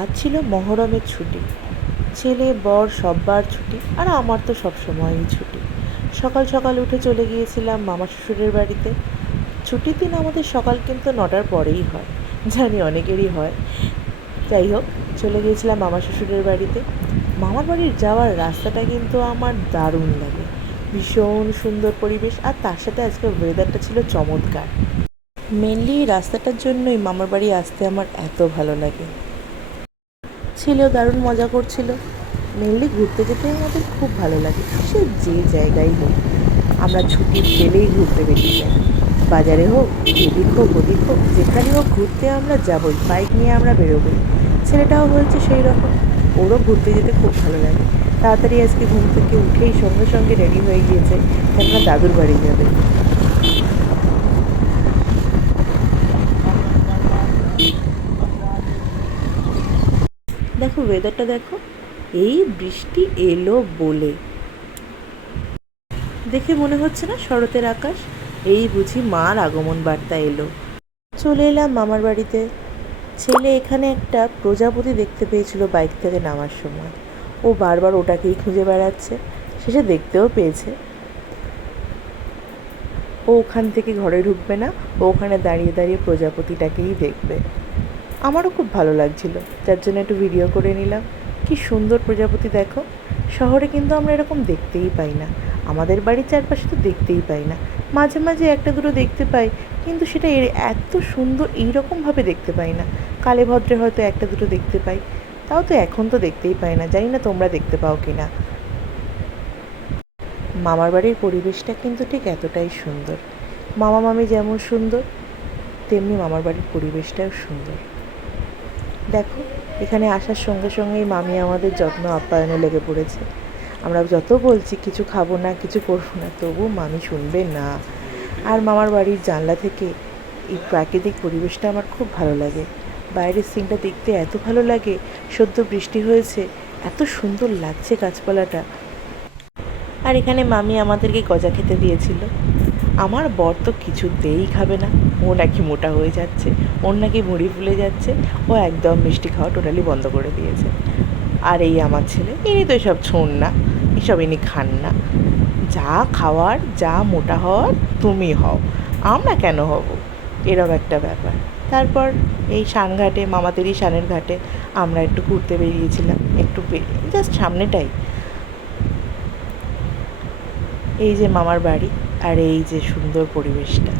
আজ ছিল মহরমের ছুটি। ছেলে, বর সব্বার ছুটি, আর আমার তো সবসময়ই ছুটি। সকাল সকাল উঠে চলে গিয়েছিলাম মামা শ্বশুরের বাড়িতে। ছুটির দিন আমাদের সকাল কিন্তু নটার পরেই হয়, জানি অনেকেরই হয়। যাই হোক, চলে গিয়েছিলাম মামা শ্বশুরের বাড়িতে। মামার বাড়ির যাওয়ার রাস্তাটা কিন্তু আমার দারুণ লাগে। ভীষণ সুন্দর পরিবেশ, আর তার সাথে আজকে ওয়েদারটা ছিল চমৎকার। মেনলি রাস্তাটার জন্যই মামার বাড়ি আসতে আমার এত ভালো লাগে। ছেলেও দারুণ মজা করছিল। মেনলি ঘুরতে যেতে আমাদের খুব ভালো লাগে। সে যে জায়গায় হোক, আমরা ছুটি পেলেই ঘুরতে বেরিয়ে যাই। বাজারে হোক, এদিক হোক, ওদিক হোক, যেখানে হোক ঘুরতে আমরা যাবই। বাইক নিয়ে আমরা বেরোবই। ছেলেটাও হয়েছে সেই রকম ওরও ঘুরতে যেতে খুব ভালো লাগে। তাড়াতাড়ি আজকে ঘুম থেকে উঠেই সঙ্গে সঙ্গে রেডি হয়ে গিয়েছে। কেননা দাদুর বাড়ি যাবে। দেখো ওয়েদারটা দেখো। এই বৃষ্টি এলো বলে। দেখে মনে হচ্ছে না শরতের আকাশ? এই বুঝি মার আগমন বার্তা এলো। চলে এলাম মামার বাড়িতে। ছেলে এখানে একটা প্রজাপতি দেখতে পেয়েছিল বাইক থেকে নামার সময়। ও বারবার ওটাকেই খুঁজে বেড়াচ্ছে, শেষে দেখতেও পেয়েছে। ও ওখান থেকে ঘরে ঢুকবে না, ও ওখানে দাঁড়িয়ে দাঁড়িয়ে প্রজাপতিটাকেই দেখবে। আমারও খুব ভালো লাগছিল। যার জন্য একটু ভিডিও করে নিলাম। কি সুন্দর প্রজাপতি দেখো। শহরে কিন্তু আমরা এরকম দেখতেই পাই না। আমাদের বাড়ির চারপাশে তো দেখতেই পাই না। মাঝে মাঝে একটা দুটো দেখতে পাই, কিন্তু সেটা এর এত সুন্দর এইরকমভাবে দেখতে পাই না। কালে ভদ্রে হয়তো একটা দুটো দেখতে পাই। তাও তো এখন তো দেখতেই পাই না। জানি না তোমরা দেখতে পাও কি না মামার বাড়ির পরিবেশটা কিন্তু ঠিক এতটাই সুন্দর। মামা মামি যেমন সুন্দর, তেমনি মামার বাড়ির পরিবেশটাও সুন্দর। দেখো, এখানে আসার সঙ্গে সঙ্গেই মামি আমাদের যত্ন আপ্যায়নে লেগে পড়েছে। আমরা যত বলছি, কিছু খাব না, কিছু করব না, তবু মামি শুনবে না। আর মামার বাড়ির জানলা থেকে এই প্রাকৃতিক পরিবেশটা আমার খুব ভালো লাগে। বাইরের সিনটা দেখতে এত ভালো লাগে, সদ্য বৃষ্টি হয়েছে, এত সুন্দর লাগছে গাছপালাটা। আর এখানে মামি আমাদেরকে গজা খেতে দিয়েছিল। আমার বর তো কিছুতেই খাবে না। ও নাকি মোটা হয়ে যাচ্ছে, ওর নাকি ভুঁড়ি ফুলে যাচ্ছে, ও একদম মিষ্টি খাওয়া টোটালি বন্ধ করে দিয়েছে। আর এই আমার ছেলে ইনি তো এসব ছোন না, এসব ইনি খান না। যা খাওয়ার, যা মোটা হওয়ার, তুমি হও, আমরা কেন হব? এরম একটা ব্যাপার। তারপর এই শানঘাটে মামাদেরই শানের ঘাটে আমরা একটু ঘুরতে বেরিয়েছিলাম, একটু জাস্ট সামনেটাই। এই যে মামার বাড়ি আর এই যে সুন্দর পরিবেশটা।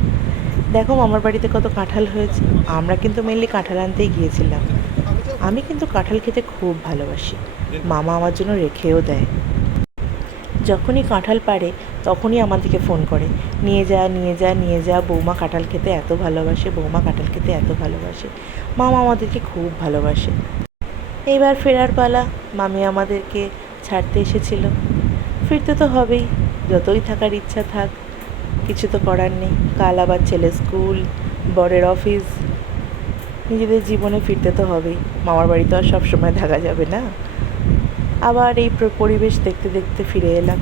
দেখো মামার বাড়িতে কত কাঁঠাল হয়েছে। আমরা কিন্তু মেনলি কাঁঠাল আনতেই গিয়েছিলাম। আমি কিন্তু কাঁঠাল খেতে খুব ভালোবাসি। মামা আমার জন্য রেখেও দেয়। যখনই কাঁঠাল পারে, তখনই আমাদেরকে ফোন করে। নিয়ে যা নিয়ে যা নিয়ে যা, বৌমা কাঁঠাল খেতে এত ভালোবাসে, বৌমা কাঁঠাল খেতে এত ভালোবাসে। মামা আমাদেরকে খুব ভালোবাসে। এইবার ফেরার পালা, মামি আমাদেরকে ছাড়তে এসেছিল। ফিরতে তো হবেই। যতই থাকার ইচ্ছা থাক, কিছু তো করার নেই। কাল আবার ছেলে স্কুল, বরের অফিস। নিজেদের জীবনে ফিরতে তো হবেই। মামার বাড়ি তো আর সবসময় থাকা যাবে না। আবার এই পরিবেশ দেখতে দেখতে ফিরে এলাম।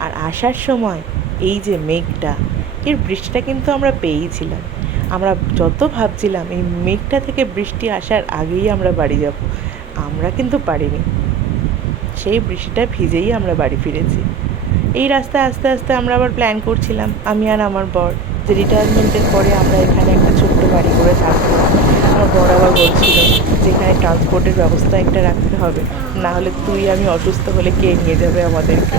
আর আসার সময় এই যে মেঘটা, এর বৃষ্টিটা কিন্তু আমরা পেয়েইছিলাম। আমরা যত ভাবছিলাম এই মেঘটা থেকে বৃষ্টি আসার আগেই আমরা বাড়ি যাব। আমরা কিন্তু পারিনি। সেই বৃষ্টিটা ভিজেই আমরা বাড়ি ফিরেছি। এই রাস্তায় আস্তে আস্তে আমরা আবার প্ল্যান করছিলাম, আমি আর আমার বর, যে রিটায়ারমেন্টের পরে আমরা এখানে একটা ছোট্ট বাড়ি করে থাকব। আমার বর আবার বলছিল যেখানে ট্রান্সপোর্টের ব্যবস্থা একটা রাখতে হবে, না হলে তুই আমি অসুস্থ হলে কে নিয়ে যাবে আমাদেরকে?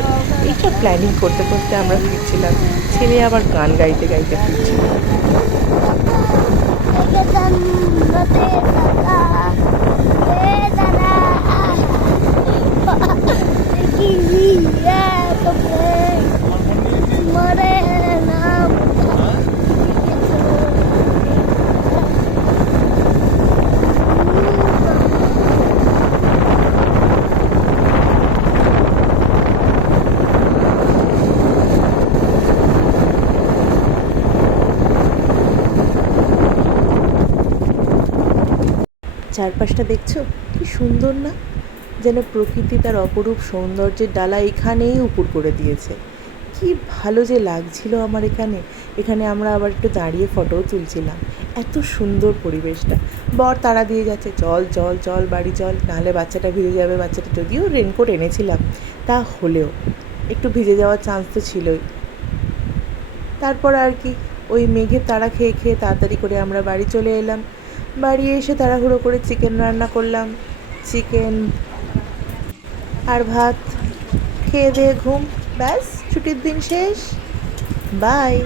এইসব প্ল্যানিং করতে করতে আমরা ফিরছিলাম, ছেলে আবার গান গাইতে গাইতে ফিরছিল। চারপাশটা দেখছ? কি সুন্দর না? যেন প্রকৃতি তার অপরূপ সৌন্দর্যের ডালা এখানেই উপুর করে দিয়েছে। কি ভালো যে লাগছিল আমার এখানে। এখানে আমরা আবার একটু দাঁড়িয়ে ফটোও তুলছিলাম। এত সুন্দর পরিবেশটা। বর তারা দিয়ে যাচ্ছে, চল চল চল, বাড়ি চল। নাহলে বাচ্চাটা ভিজে যাবে, বাচ্চাটা যদিও রেনকোট এনেছিলাম, তা হলেও। একটু ভিজে যাওয়ার চান্স তো ছিলই। তারপর আর কি, ওই মেঘের তাড়া খেয়ে খেয়ে তাড়াতাড়ি করে আমরা বাড়ি চলে এলাম। বাড়ি এসে তাড়াহুড়ো করে চিকেন রান্না করলাম। চিকেন আর ভাত। খেয়ে দিয়ে ঘুম। ব্যাস, ছুটির দিন শেষ। বাই